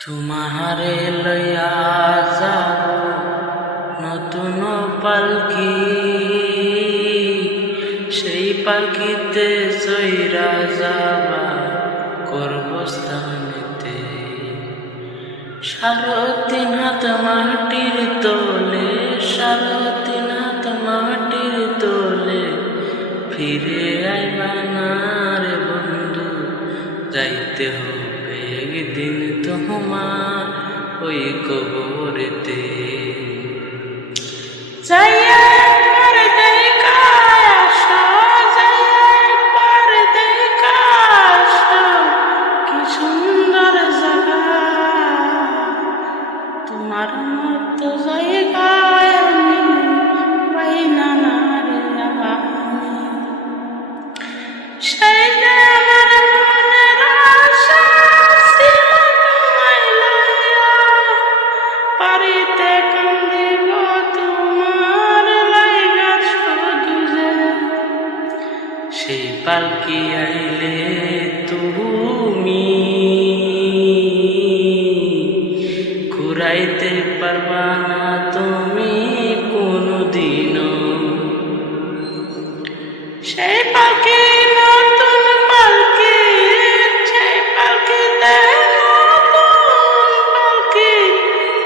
তোমারে লইয়া যাব নতুন পালকি, সেই পালকিতে চইরা যাবা গর্ভস্থানেতে। 3.5 হাত মাটির তোলে, 3.5 হাত মাটির তোলে, ফিরে আইবা না রে বন্ধু, যাইতে হবে একদিন তোমার ওই কবরেতে। যাইয়া পর দেখা আসো, যাইয়া পর দেখা আসো, কি সুন্দর জায়গা। তোমার মতো জায়গায় আমি পাই না রে আমি। সেই সেই পালকি আইলে তুমি ঘুরাইতে পারবা না তুমি কোনদিনও। সেই পালকি নতুন পালকি, সেই পালকিতে নতুন পালকি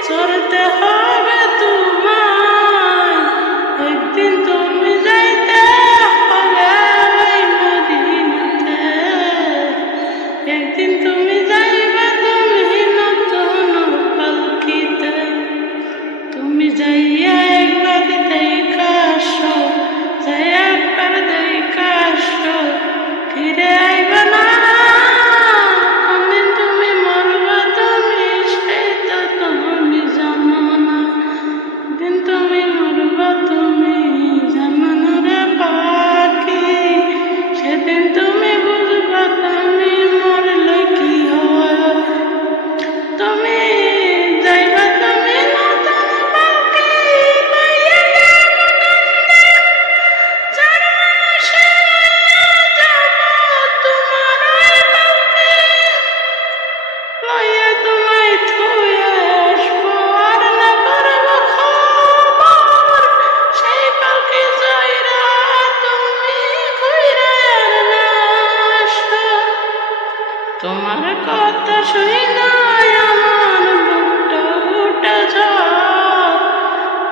চড়তে হবে তোমায়। একদিন তুমি যাইতে হবে ওই মদিনাতে, একদিন তুমি যাইবা তুমি নতুন পালকিতে। তুমি যাইয়া একবার দেখা আসো, যাইয়া একবার দেখা আসো, ফিরে আইবা না। কোনদিন তুমি মরবা তুমি সেটা তুমি জানো না, দিন তুমি মরবা তুমি জানো না রে পাখি। সেদিন তুমি বুঝবা তুমি মরলে কি হয়। তুমি যাইবা তুমি নতুন পালকি লইয়া, যার মানুষে লইয়া যাব তোমার ওই পালকি, লইয়া তোমায় থুইয়া আসবো আর না করবো খবর। সেই পালকি চইরা তুমি ঘুইরা আর না আসো। তোমার কথা শুইনা আমার বুকটা উঠে যায়,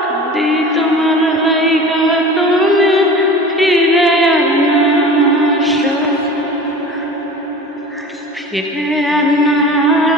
কাঁদি তোমার লাইগা তুমি ফিরে আর না আসো, ফিরে আর না